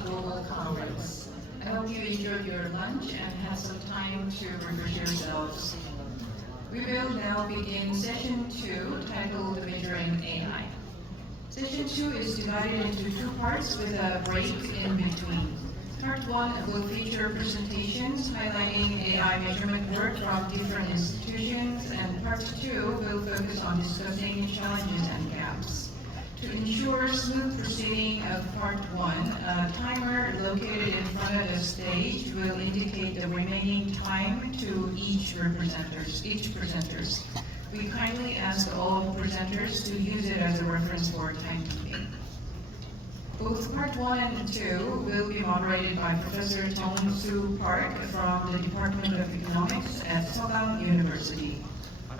Global Conference. I hope you enjoyed your lunch and had some time to refresh yourselves. We will now begin session 2 titled Measuring AI. Session 2 is divided into two parts with a break in between. Part 1 will feature presentations highlighting AI measurement work from different institutions, and Part 2 will focus on discussing challenges and gaps. To ensure smooth proceeding of Part 1, a timer located in front of the stage will indicate the remaining time to each presenters. We kindly ask all presenters to use it as a reference for timekeeping. Both Part 1 and 2 will be moderated by Professor Tong-Soo Park from the Department of Economics at Sogang University.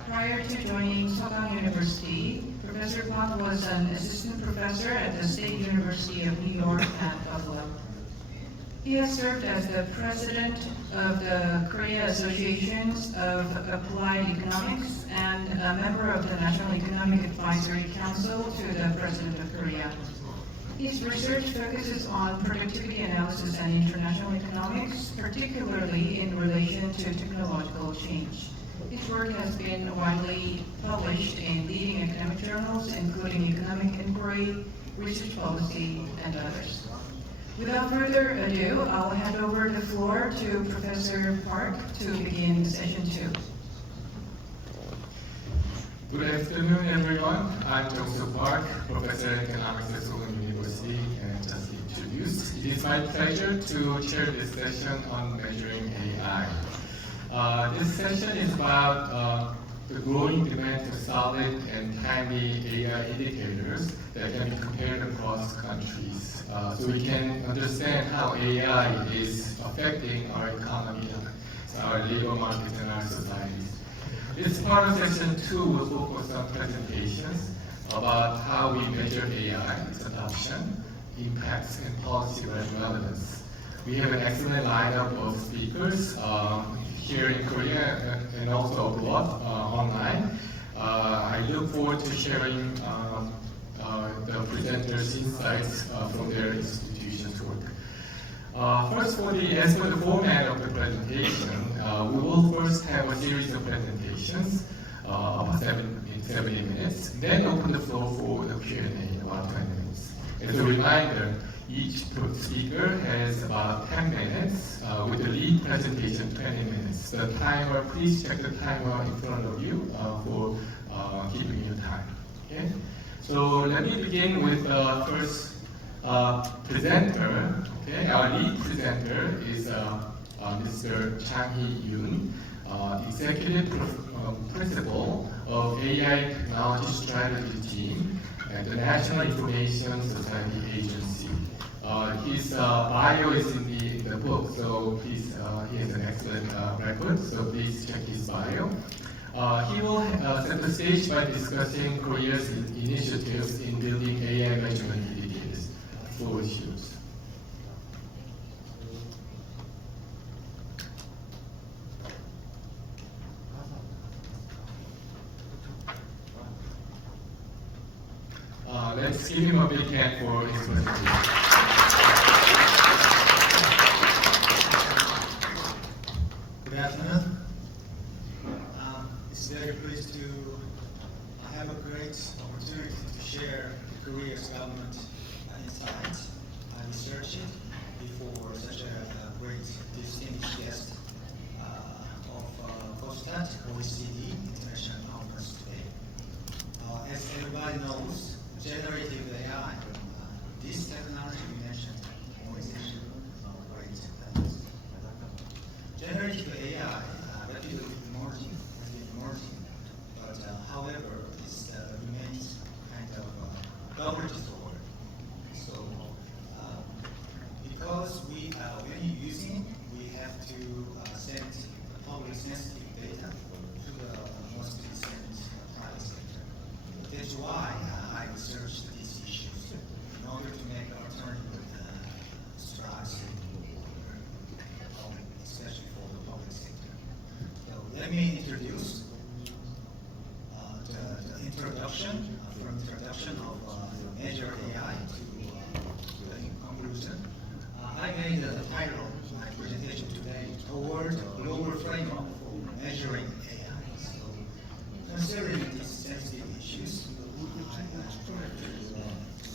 Prior to joining Sogang University, Professor Park was an assistant professor at the State University of New York at Buffalo. He has served as the president of the Korea Associations of Applied Economics and a member of the National Economic Advisory Council to the President of Korea. His research focuses on productivity analysis and international economics, particularly in relation to technological change. His work has been widely published in leading academic journals, including Economic Inquiry, Research Policy, and others. Without further ado, I'll hand over the floor to Professor Park to begin session 2. Good afternoon, everyone. I'm Jung-Soo Park, Professor of Economics at Sogang University, and just introduced. It is my pleasure to chair this session on measuring AI. This session is about the growing demand for solid and timely AI indicators that can be compared across countries, so we can understand how AI is affecting our economy, our labor market, and our societies. This part of session 2 will focus on presentations about how we measure AI, its adoption, impacts, and policy relevance. We have an excellent lineup of speakers here in Korea and also abroad online. I look forward to sharing the presenters' insights from their institution's work. As for the format of the presentation, we will first have a series of presentations, about 70 minutes, then open the floor for the Q&A, about 20 minutes. As a reminder, each speaker has about 10 minutes, with the lead presentation 20 minutes. The timer, please check the timer in front of you for keeping your time. Okay? So let me begin with the first presenter. Okay? Our lead presenter is Mr. Chang-hee Yoon, Executive Principal of AI Technology Strategy Team at the National Information Society Agency. His bio is in the book, so please, he has an excellent record, so please check his bio. He will set the stage by discussing Korea's initiatives in building AI measurement indicators. The floor is yours. Let's give him a big hand for his presentation. Good afternoon. It's very pleased to have a great opportunity to share Korea's government insights and research before such a great distinguished guest of COSTAT, OECD International Conference today. As everybody knows, generative AI, this technology we mentioned, is great. Generative AI rapidly emerging, but however, it remains kind of double-edged sword. So, because when you're using it, we have to send public sensitive data to the most recent private sector. That's why I researched these issues in order to make alternative strides, especially for the public sector. So let me introduce the introduction, from introduction of Measure AI to the conclusion. I made the title of my presentation today toward a global framework for measuring AI. So, considering these sensitive issues, I tried to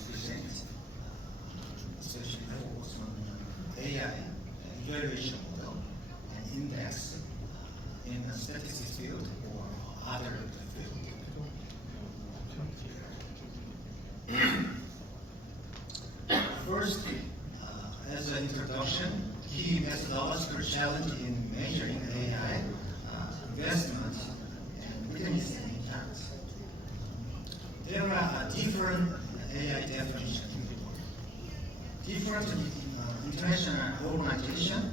present, especially focus on AI evaluation model and index in the statistics field or other field. First, as an introduction, key methodological challenge in measuring AI investment and witness impact. There are different AI definitions. Different international organizations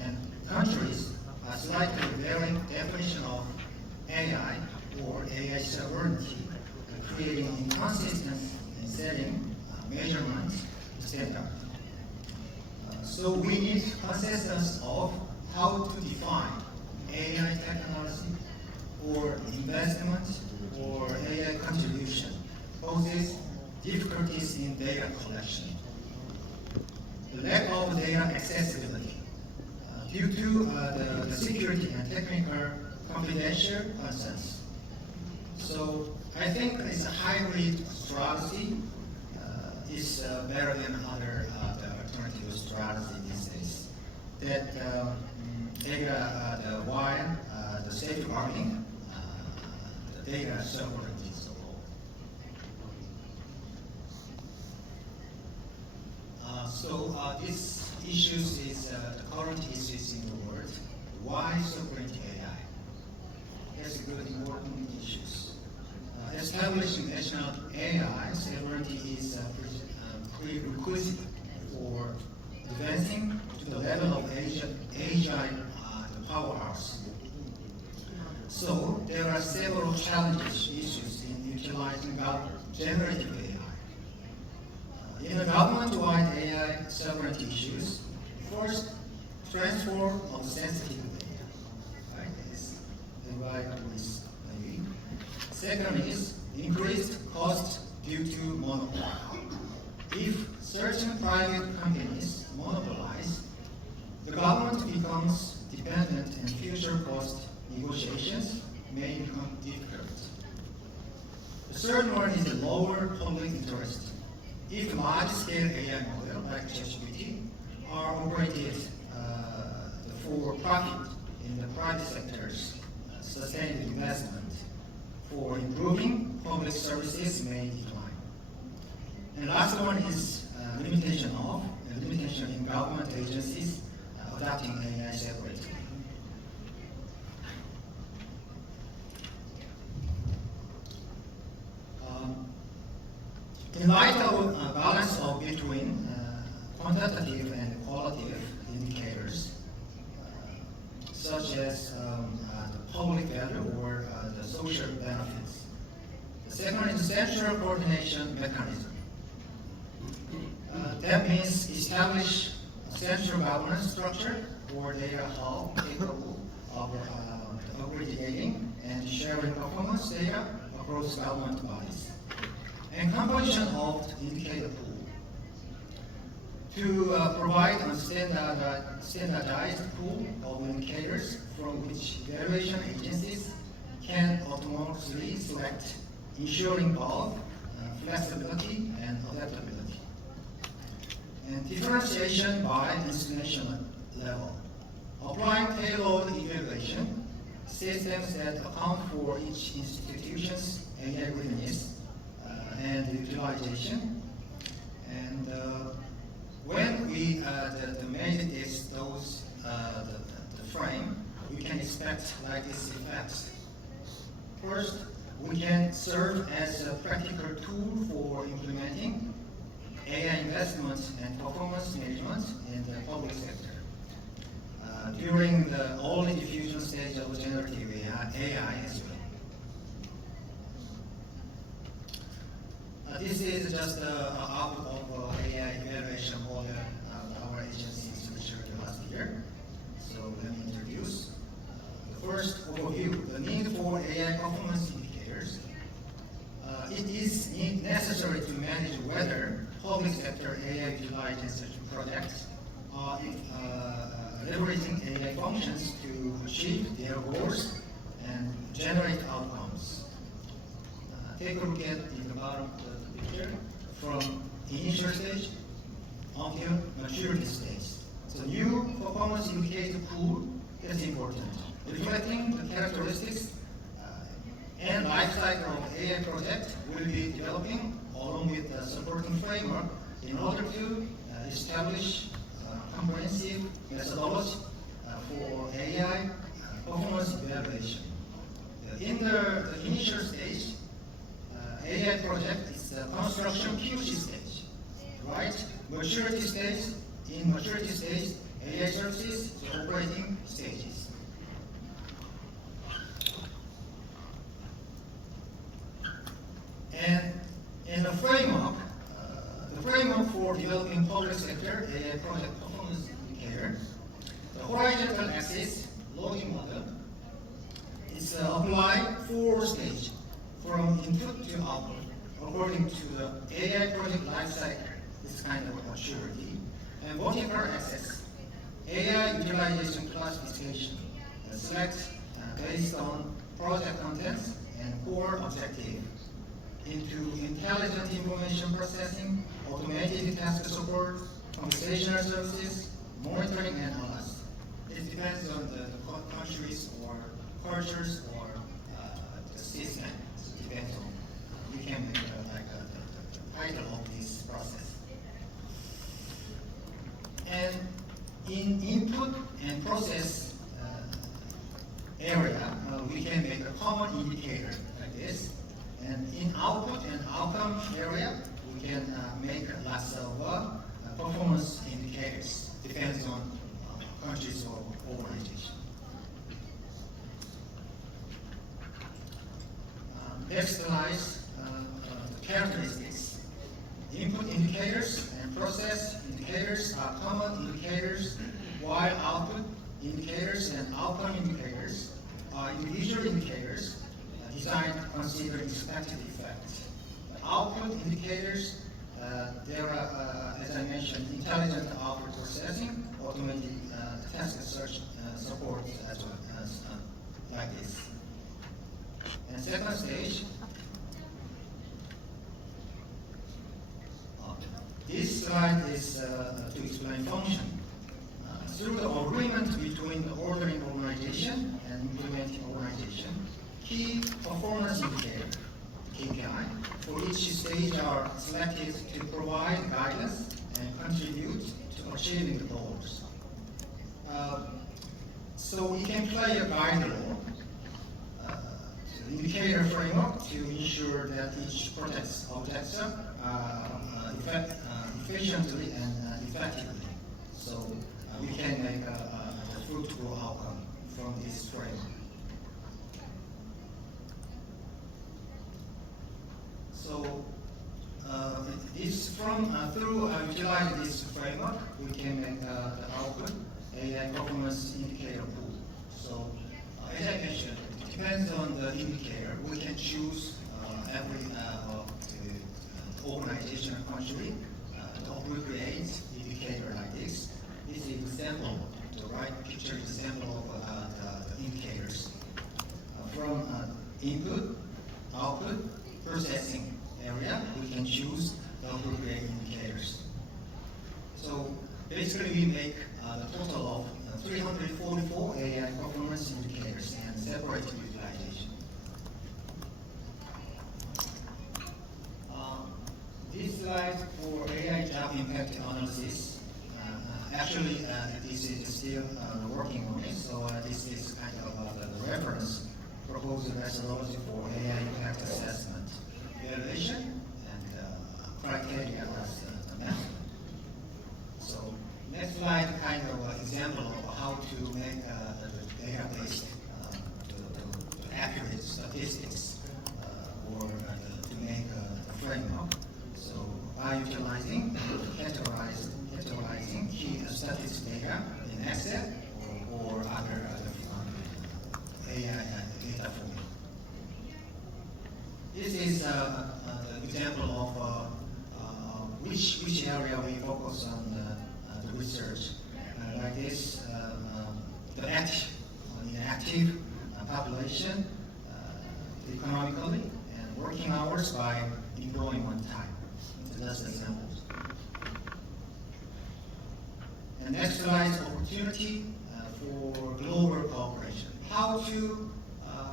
and countries are slightly varying definition of AI or AI sovereignty, creating inconsistency in setting measurement standard. So we need consensus of how to define AI technology or investment or AI contribution poses difficulties in data collection. The lack of data accessibility due to the security and technical confidential concerns. So I think it's a hybrid strategy is better than other the alternative strategy these days. That data, while the safeguarding the data sovereignty so this issues is the current issues in the world. Why sovereignty AI? That's a good important issues. Establishing national AI sovereignty is prerequisite for advancing to the level of AI powerhouse. So there are several challenges issues in utilizing generative AI. In the government-wide AI sovereignty issues, first, transfer of sensitive data. Right? It's maybe. Second is increased cost due to monopoly. If certain private companies monopolize, the government becomes dependent and future cost negotiations may become difficult. The third one is the lower public interest. If large-scale AI models like ChatGPT are operated for profit in the private sectors, sustained investment for improving public services may decline. And last one is limitation in government agencies adopting AI separately. In light of balance between quantitative and qualitative indicators, such as the public value or the social benefits, the second is central coordination mechanism. That means establish a central governance structure or data hub capable of aggregating and sharing performance data across government bodies, and composition of indicator pool to provide a standardized pool of indicators from which evaluation agencies can autonomously select, ensuring both flexibility and adaptability. And differentiation by institutional level. Applying tailored evaluation systems that account for each institution's AI readiness and utilization. And when we made the frame, we can expect like this effects. First, we can serve as a practical tool for implementing AI investment and performance management in the public sector. During the early diffusion stage of generative AI as well. This is just out of AI evaluation model our agencies researched last year. So let me introduce the first overview, the need for AI performance indicators. It is necessary to manage whether public sector AI utilization projects are functions to achieve their goals and generate outcomes. Take a look at the bottom of the picture from initial stage until maturity stage. So new performance indicator pool is important, reflecting the characteristics and life cycle of AI project will be developing along with the supporting framework in order to establish comprehensive methodology for AI performance evaluation. In the initial stage, AI project is the construction POC stage, right? Maturity stage, in maturity stage, AI services, the operating stages. And in the framework for developing public sector AI project performance indicator, the horizontal axis loading model is applied 4 stages from input to output according to the AI project lifecycle, this kind of maturity, and vertical axis, AI utilization classification, select based on project contents and core objective into intelligent information processing, automated task support, conversational services, monitoring and analysis. It depends on the countries or cultures or the system. It depends on, we can make the title of this process. And in input and process area, we can make a common indicator like this. And in output and outcome area, we can make lots of performance indicators. Depends on countries or organization. Next slide, characteristics. Input indicators and process indicators are common indicators, while output indicators and outcome indicators are individual indicators designed to consider expected effects. The output indicators, there are, as I mentioned, intelligent output processing, automated task search support as well as like this. And second stage, this slide is to explain function. Through the agreement between the ordering organization and implementing organization, key performance indicator, KPI, for each stage are selected to provide guidance and contribute to achieving the goals. So we can play a guide role, indicator framework to ensure that each project's objectives efficiently and effectively. So we can make a fruitful outcome from this framework. So through utilizing this framework, we can make the output AI performance indicator pool. So as I mentioned, it depends on the indicator. We can choose every organization or country to create indicator like this. This is example, the right picture example of the indicators. From input, output, processing area, we can choose the appropriate indicators. So basically we make the total of 344 AI performance indicators and separate utilization. This slide for AI job impact analysis. Actually, this is still working on it, so this is kind of the reference proposed methodology for AI impact assessment, evaluation, and criteria as the method. So next slide, kind of example of how to make the database the accurate statistics or to make a framework. So by utilizing categorizing key statistics data in Excel or other AI data format. This is the example of which area we focus on the research. Like this, the active population economically and working hours by employment time. So that's the example. And next slide is opportunity for global cooperation. How to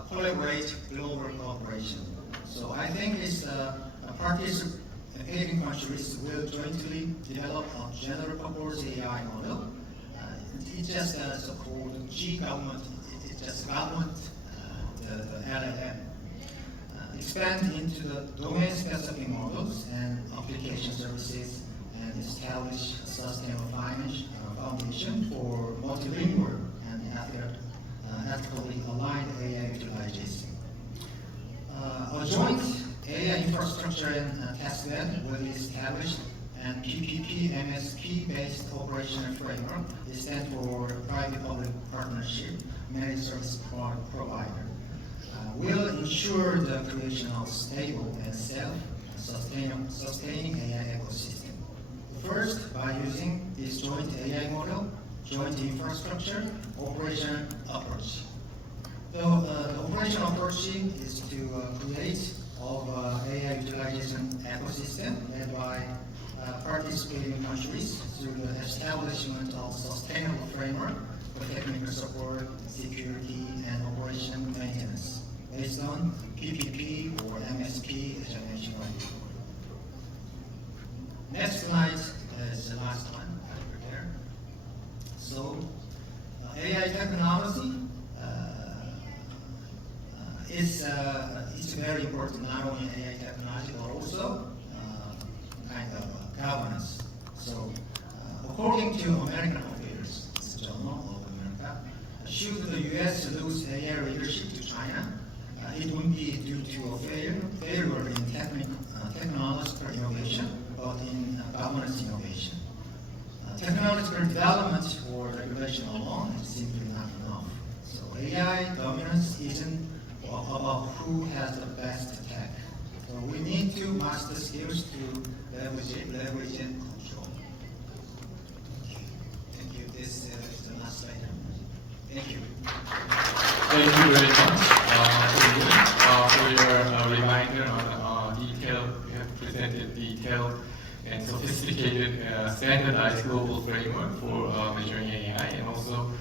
collaborate global cooperation. So I think it's participating countries will jointly develop a general purpose AI model. It's just so-called G-government. It's just government, the LLM. Expand into the domain-specific models and application services, and establish a sustainable foundation for multilingual and ethically aligned AI utilization. A joint AI infrastructure and testbed will be established, and PPP MSP-based operational framework is stand for private-public partnership managed service provider. Will ensure the creation of stable and self-sustaining AI ecosystem. First, by using this joint AI model, joint infrastructure, operation approach. So the operation approach is to create of AI utilization ecosystem led by participating countries through the establishment of sustainable framework for technical support, security, and operation maintenance based on PPP or MSP, as I mentioned earlier. Next slide is the last one I prepared. So, AI technology is very important, not only AI technology, but also kind of governance. So, according to American Affairs, it's a journal of America, should the U.S. lose AI leadership to China, it wouldn't be due to a failure in technological innovation, but in governance innovation. Technological development or regulation alone is simply not enough. So AI dominance isn't about who has the best tech. So we need to master skills to leverage and control. Thank you. This is the last slide. Thank you. Thank you very much for your reminder on detail. You have presented detailed and sophisticated standardized global framework for measuring AI, and also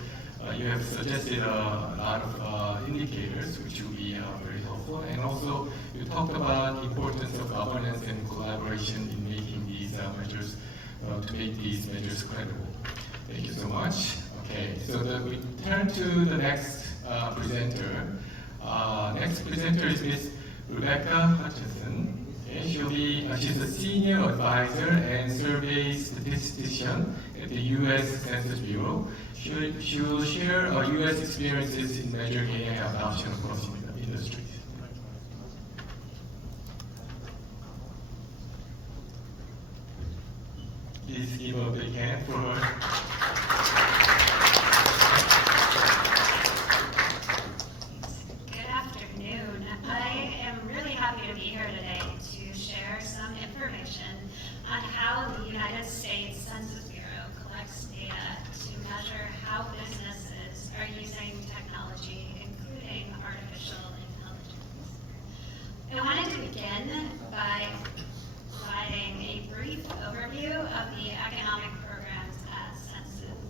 you have suggested a lot of indicators which will be very helpful. And also you talked about the importance of governance and collaboration in making these measures, to make these measures credible. Thank you so much. Okay, so we turn to the next presenter. Next presenter is Ms. Rebecca Hutchinson. Okay, she's a senior advisor and survey statistician at the U.S. Census Bureau. She will share U.S. experiences in measuring AI adoption across industries. Please give a big hand for her. Happy to be here today to share some information on how the United States Census Bureau collects data to measure how businesses are using technology, including artificial intelligence. I wanted to begin by providing a brief overview of the economic programs at Census.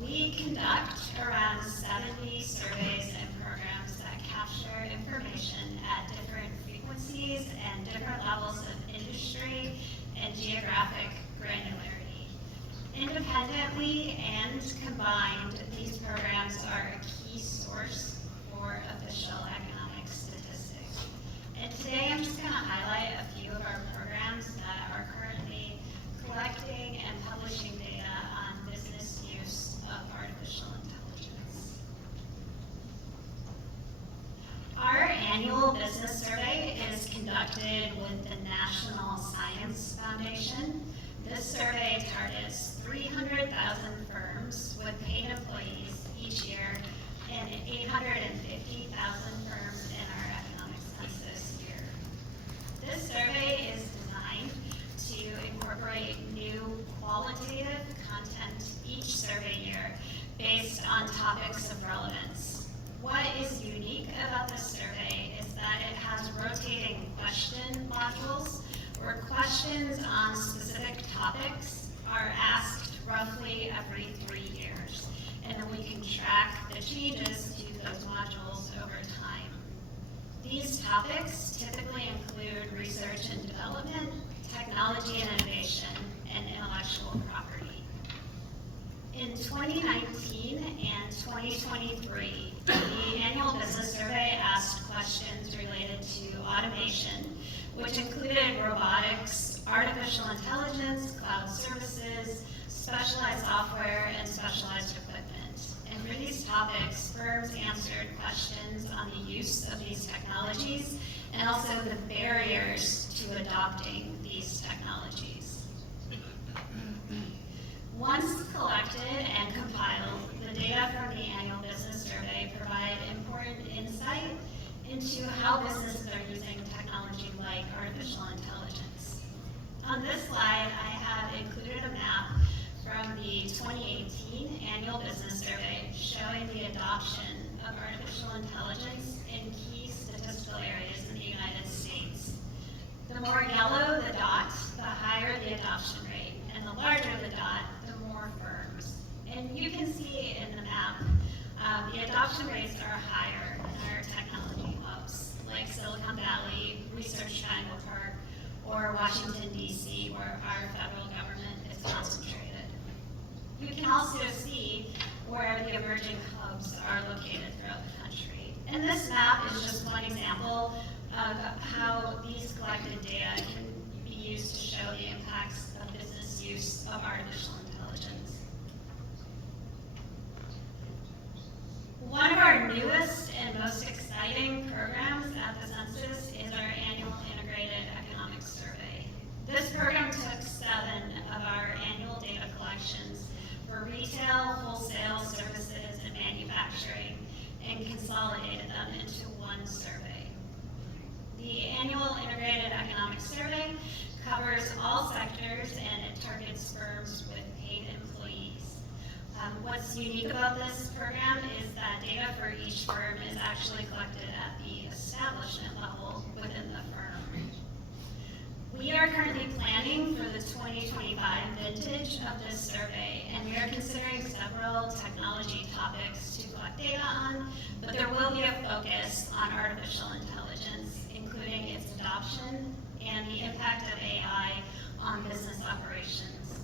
We conduct around 70 surveys and programs that capture information at different frequencies and different levels of industry and geographic granularity. Independently and combined, these programs are a key source for official economic statistics. And today I'm just going to highlight a few of our programs that are currently collecting and publishing data on business use of artificial intelligence. Our annual business survey is conducted with the National Science Foundation. This survey targets 300,000 firms with paid employees each year and 850,000 firms in our economic census year. This survey is designed to incorporate new qualitative content each survey year based on topics of questions on specific topics are asked roughly every 3 years, and then we can track the changes to those modules over time. These topics typically include research and development, technology and innovation, and intellectual property. In 2019 and 2023, the annual business survey asked questions related to automation, which included robotics, artificial intelligence, cloud services, specialized software, and specialized equipment. And for these topics, firms answered questions on the use of these technologies and also the barriers to adopting these technologies. Once collected and compiled, the data from the annual business survey provide important insight into how businesses are using technology like artificial intelligence. On this slide, I have included a map from the 2018 annual business survey showing the adoption of artificial intelligence in key statistical areas in the United States. The more yellow the dot, the higher the adoption rate, and the larger the dot, the more firms. And you can see in the map, the adoption rates are higher in our technology hubs, like Silicon Valley, Research Triangle Park, or Washington, D.C., where our federal government is concentrated. You can also see where the emerging hubs are located throughout the country. And this map is just one example of how these collected data can be used to show the impacts of business use of artificial intelligence. One of our newest and most exciting programs at the Census is our annual Integrated Economic Survey. This program took 7 of our annual data collections for retail, wholesale, services, and manufacturing, and consolidated them into one survey. The annual Integrated Economic Survey covers all sectors and it targets firms with paid employees. What's unique about this program is that data for each firm is actually collected at the establishment level within the firm. We are currently planning for the 2025 vintage of this survey, and we are considering several technology topics to collect data on, but there will be a focus on artificial intelligence, including its adoption and the impact of AI on business operations.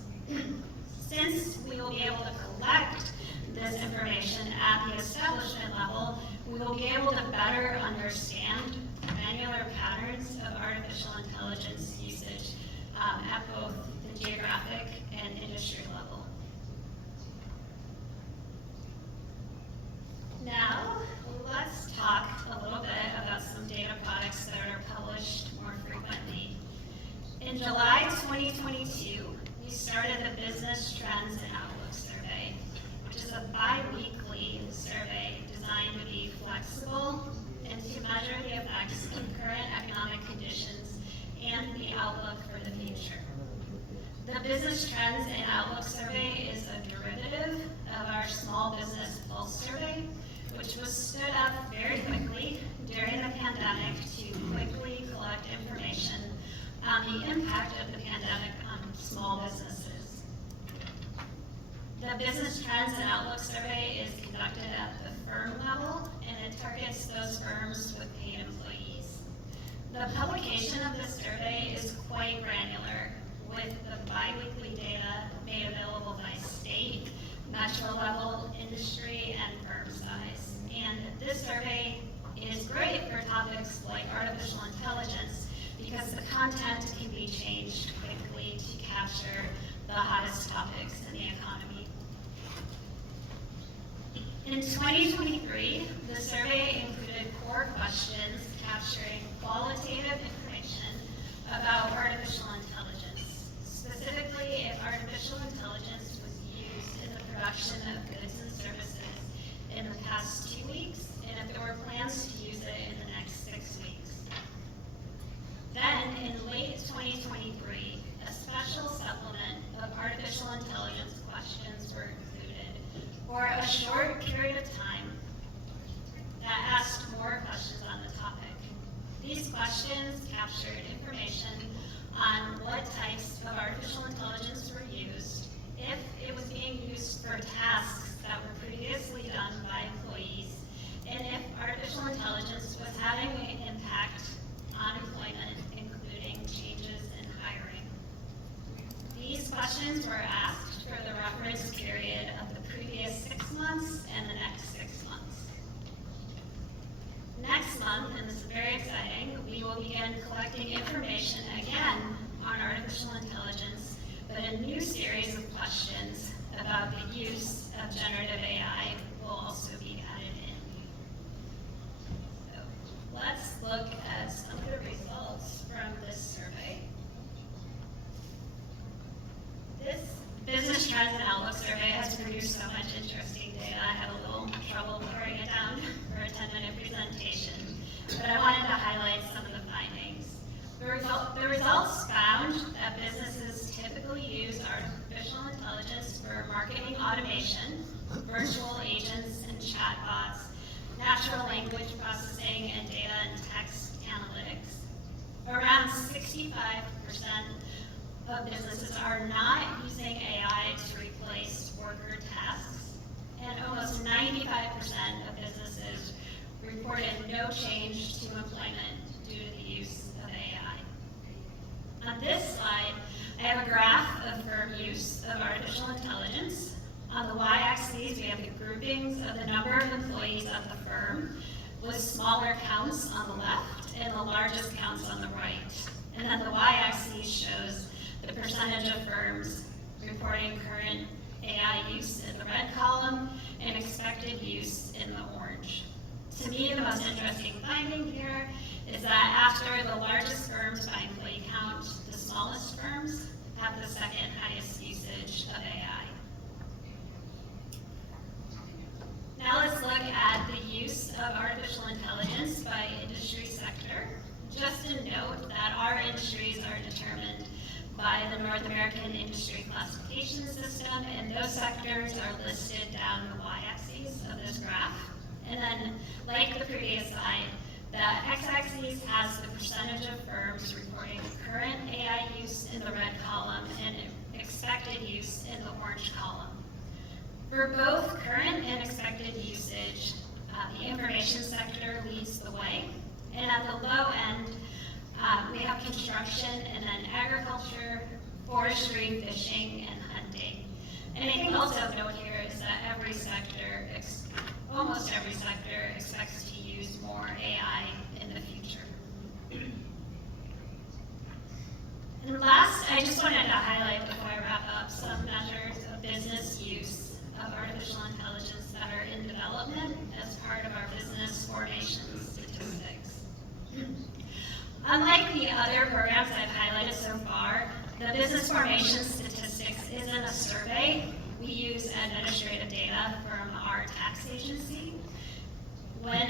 Since we will be able to collect this information at the establishment level, we will be able to better understand granular patterns of artificial intelligence usage at both the geographic and industry level. Now, let's talk a little bit about some data products that are published more frequently. In July 2022, we started the Business Trends and Outlook Survey, which is a bi-weekly survey designed to be flexible and to measure the effects of current economic conditions and the outlook for the future. The Business Trends and Outlook Survey is a derivative of our Small Business Pulse Survey, which was stood up very quickly during the pandemic to quickly collect information on the impact of the pandemic on small businesses. The Business Trends and Outlook Survey is conducted at the firm level, and it targets those firms with paid employees. The publication of this survey is quite granular, with the bi-weekly data made available by state, metro level, industry, and firm size. And this survey is great for topics like artificial intelligence because the content can be changed quickly to capture the hottest topics in the economy. In 2023, the survey included core questions capturing qualitative information about artificial intelligence, specifically if artificial intelligence was used in the production of goods and services in the past 2 weeks, and if there were plans to use it in the next 6 weeks. Then, in late 2023, a special supplement of artificial intelligence questions were included for a short period of time that asked more questions on the topic. These questions captured information on what types of artificial intelligence were used, if it was being used for tasks that were previously done by employees, and if artificial intelligence was having an impact on employment, including changes in hiring. These questions were asked for the reference period of the previous 6 months and the next 6 months. Next month, and this is very exciting, we will begin collecting information again on artificial intelligence, but a new series of questions about the use of generative AI will also be added in. So let's look at some of the results from this survey. This Business Trends and Outlook survey has produced so much interesting data. I had a little trouble paring it down for a 10-minute presentation, but I wanted to highlight some of the findings. The results found that businesses typically use artificial intelligence for marketing automation, virtual agents and chatbots, natural language processing, and data and text analytics. Around 65% of businesses are not using AI to replace worker tasks, and almost 95% of businesses reported no change to employment due to the use of AI. On this slide, I have a graph of firm use of artificial intelligence. On the y-axis, we have the groupings of the number of employees of the firm, with smaller counts on the left and the largest counts on the right. And then the y-axis shows the percentage of firms reporting current AI use in the red column and expected use in the orange. To me, the most interesting finding here is that after the largest firms by employee count, the smallest firms have the second highest usage of AI. Now let's look at the use of artificial intelligence by industry sector. Just to note that our industries are determined by the North American Industry Classification System, and those sectors are listed down the y-axis of this graph. And then, like the previous slide, the x-axis has the percentage of firms reporting current AI use in the red column and expected use in the orange column. For both current and expected usage, the information sector leads the way. And at the low end, we have construction and then agriculture, forestry, fishing, and hunting. And I think also of note here is that every sector, almost every sector, expects to use more AI in the future. And last, I just wanted to highlight before I wrap up some measures of business use of artificial intelligence that are in development as part of our business formation statistics. Unlike the other programs I've highlighted so far, the business formation statistics isn't a survey. We use administrative data from our tax agency. When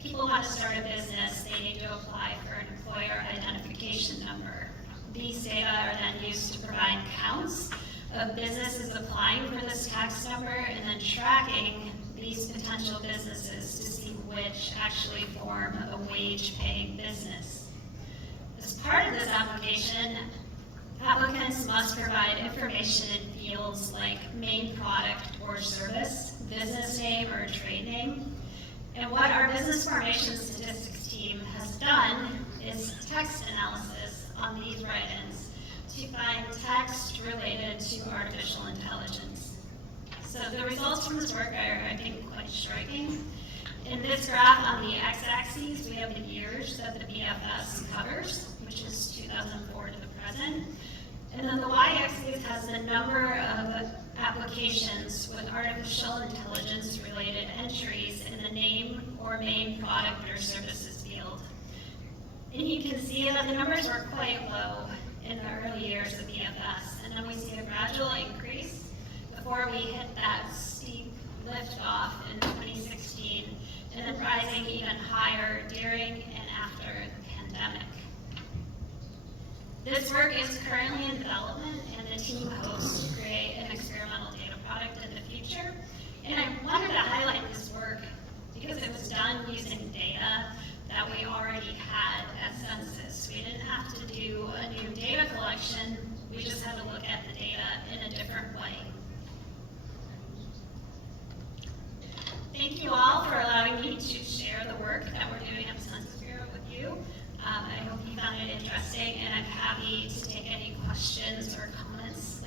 people want to start a business, they need to apply for an employer identification number. These data are then used to provide counts of businesses applying for this tax number and then tracking these potential businesses to see which actually form a wage-paying business. As part of this application, applicants must provide information in fields like main product or service, business name or trade name. And what our business formation statistics team has done is text analysis on these write-ins to find text related to artificial intelligence. So the results from this work are, I think, quite striking. In this graph on the x-axis, we have the years that the BFS covers, which is 2004 to the present. And then the y-axis has the number of applications with artificial intelligence related entries in the name or main product or services field. And you can see that the numbers were quite low in the early years of BFS, and then we see a gradual increase before we hit that steep lift off in 2016, and then rising even higher during and after the pandemic. This work is currently in development, and the team hopes to create an experimental data product in the future. And I wanted to highlight this work because it was done using data that we already had at Census. We didn't have to do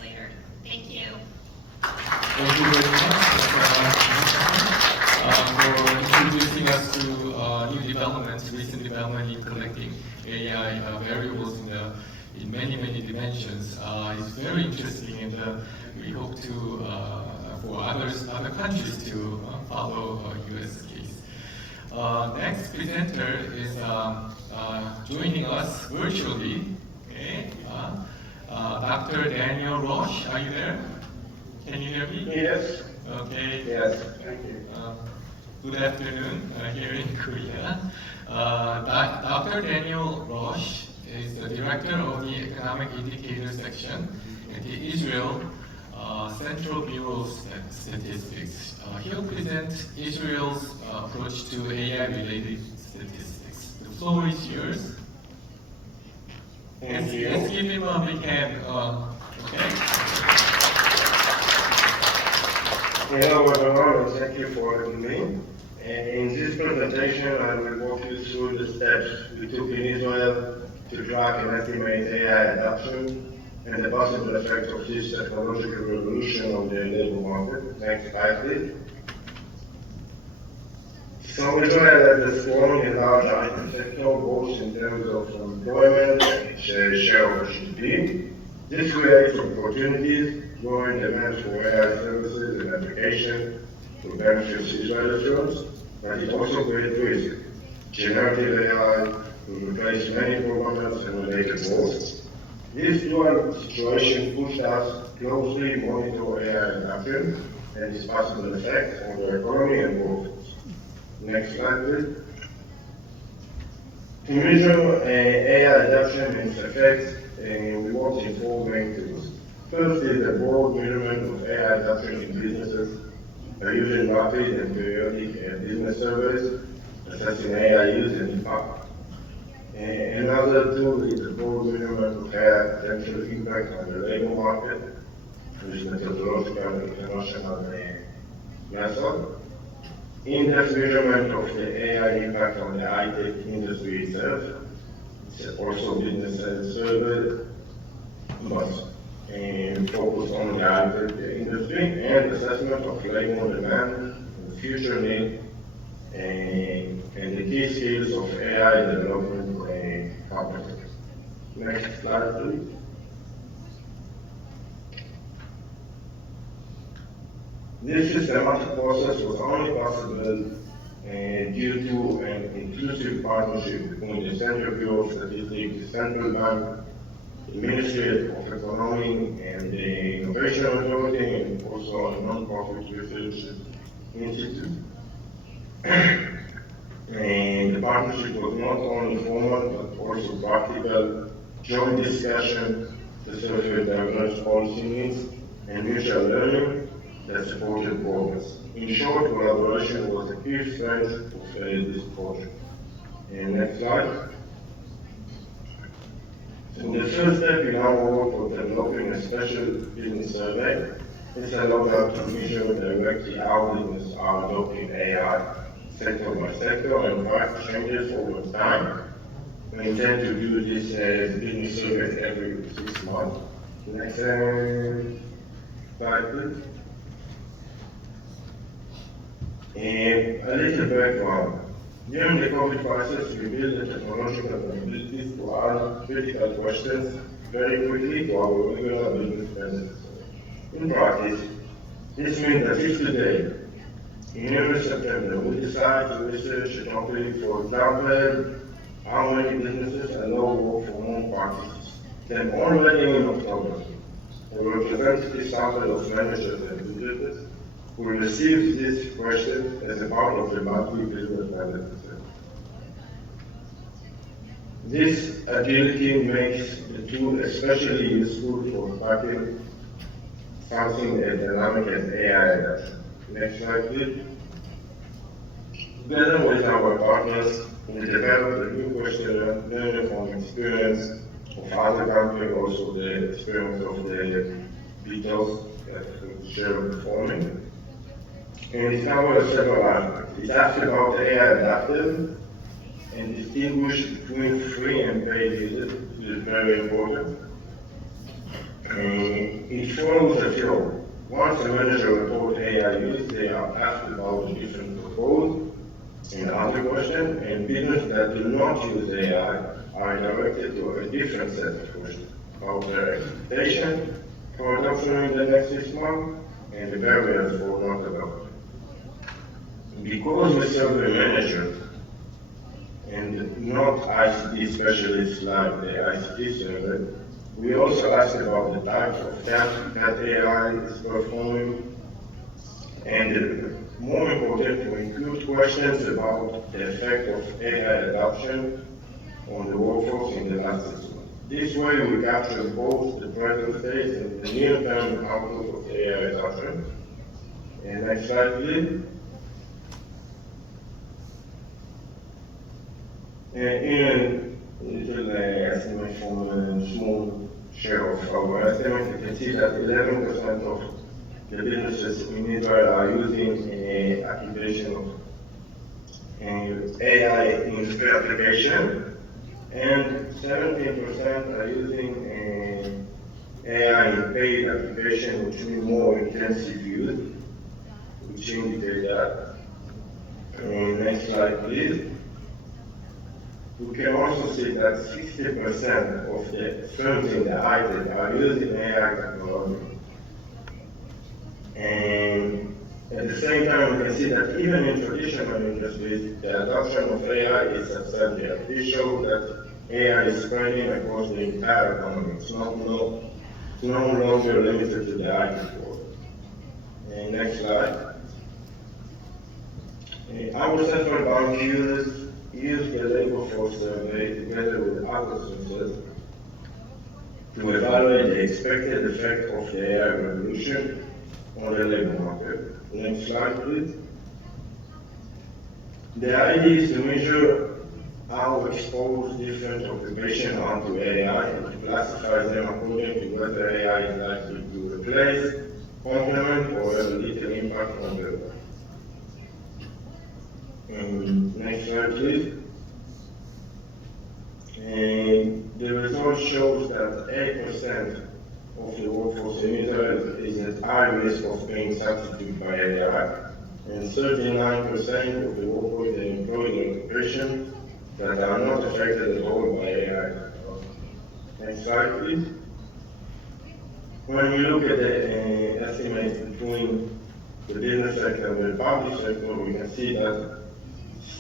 later. Thank you. Thank you very much for introducing us to new developments, recent development in collecting AI variables in many dimensions. It's very interesting, and we hope to for other countries to follow U.S. case. Next presenter is joining us virtually. Okay, Dr. Daniel Roche, are you there? Can you hear me? Yes. Okay. Yes. Thank you. Good afternoon here in Korea. Dr. Daniel Roche is the director of the Economic Indicators section at the Israel Central Bureau of Statistics. He'll present Israel's approach to AI-related statistics. The floor is yours. Thank you. Let's give him a big hand. Okay. Hello everyone, and thank you for having me. In this presentation, I will walk you through the steps we took in Israel to track and estimate AI adoption and the possible effect of this technological revolution on the labor market. Next slide, please. So Israel has a strong and large IT sector, both in terms of employment and share of GDP. This creates opportunities, growing demand for AI services and applications to benefit Israelis, but it also creates risk. Generative AI will replace many programmers and related roles. This dual situation pushed us closely monitor AI adoption and its possible effects on the economy and workforce. Next slide, please. To measure AI adoption and its effects, we want to inform main tools. First is the broad measurement of AI adoption in businesses by using rapid and periodic business surveys assessing AI use and impact. Another tool is the broad measurement of AI potential impact on the labor market, which is methodological international method. In-depth measurement of the AI impact on the high-tech industry itself. It's also business survey, but focus on the high-tech industry and assessment of labor demand and future need and the key skills of AI development competencies. Next slide, please. This systematic process was only possible due to an inclusive partnership between the Central Bureau of Statistics, the Central Bank, the Ministry of Economy, and the Innovation Authority, and also a non-profit research institute. And the partnership was not only formal, but also practical, joint discussion to serve diverse policy needs and mutual learning that supported progress. In short, collaboration was a key strength of this project. And next slide. So the first step in our work of developing a special business survey is allowed us to measure directly how businesses are adopting AI sector by sector and track changes over time. We intend to do this business survey every 6 months. Next slide, please. A little background. During the COVID crisis, we built the technological capabilities to answer critical questions very quickly to our regular business presence. In practice, this means that if today, in early September, we decide to research a topic, for example, how many businesses allow work from home practices, then already in October, a representative sample of managers and businesses will receive this question as a part of the monthly business analysis. This ability makes the tool especially useful for tracking something as dynamic as AI adoption. Next slide, please. Together with our partners, we developed a new questionnaire learning from experience of other countries, also the experience of the Beatles that we share performing. And it covers several aspects. It asks about the AI adaptive and distinguish between free and paid users, which is very important. It follows a flow. Once a manager reports AI use, they are asked about the different proposed and other questions, and businesses that do not use AI are directed to a different set of questions about their expectation for adoption in the next 6 months and the barriers for not adoption. Because we survey managers and not ICT specialists like the ICT survey, we also ask about the types of tasks that AI is performing, and more important, we include questions about the effect of AI adoption on the workforce in the last 6 months. This way, we capture both the present state and the near-term outlook of AI adoption. And next slide, please. In a little estimate from a small share of our estimate, you can see that 11% of the businesses in Israel are using application of AI in their application, and 17% are using AI in paid application, which means more intensive use, which indicate that. Next slide, please. We can also see that 60% of the firms in the high-tech are using AI technology. And at the same time, we can see that even in traditional industries, the adoption of AI is substantial. This shows that AI is spreading across the entire economy. It's no longer limited to the IT world. And next slide. Our central bank used the labor force survey together with other sources to evaluate the expected effect of the AI revolution on the labor market. Next slide, please. The idea is to measure how exposed different occupations are to AI and to classify them according to whether AI is likely to replace, complement, or have a little impact on their work. Next slide, please. And the result shows that 8% of the workforce in Israel is at high risk of being substituted by AI, and 39% of the workforce are employed in occupations that are not affected at all by AI. Next slide, please. When we look at the estimates between the business sector and the public sector, we can see that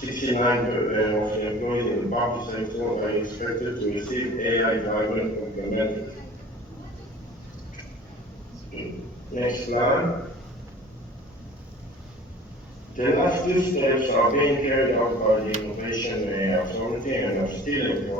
69% of the employees in the public sector are expected to receive AI-driven complement. Next slide. The last two steps are being carried out by the Innovation Authority and are still in process.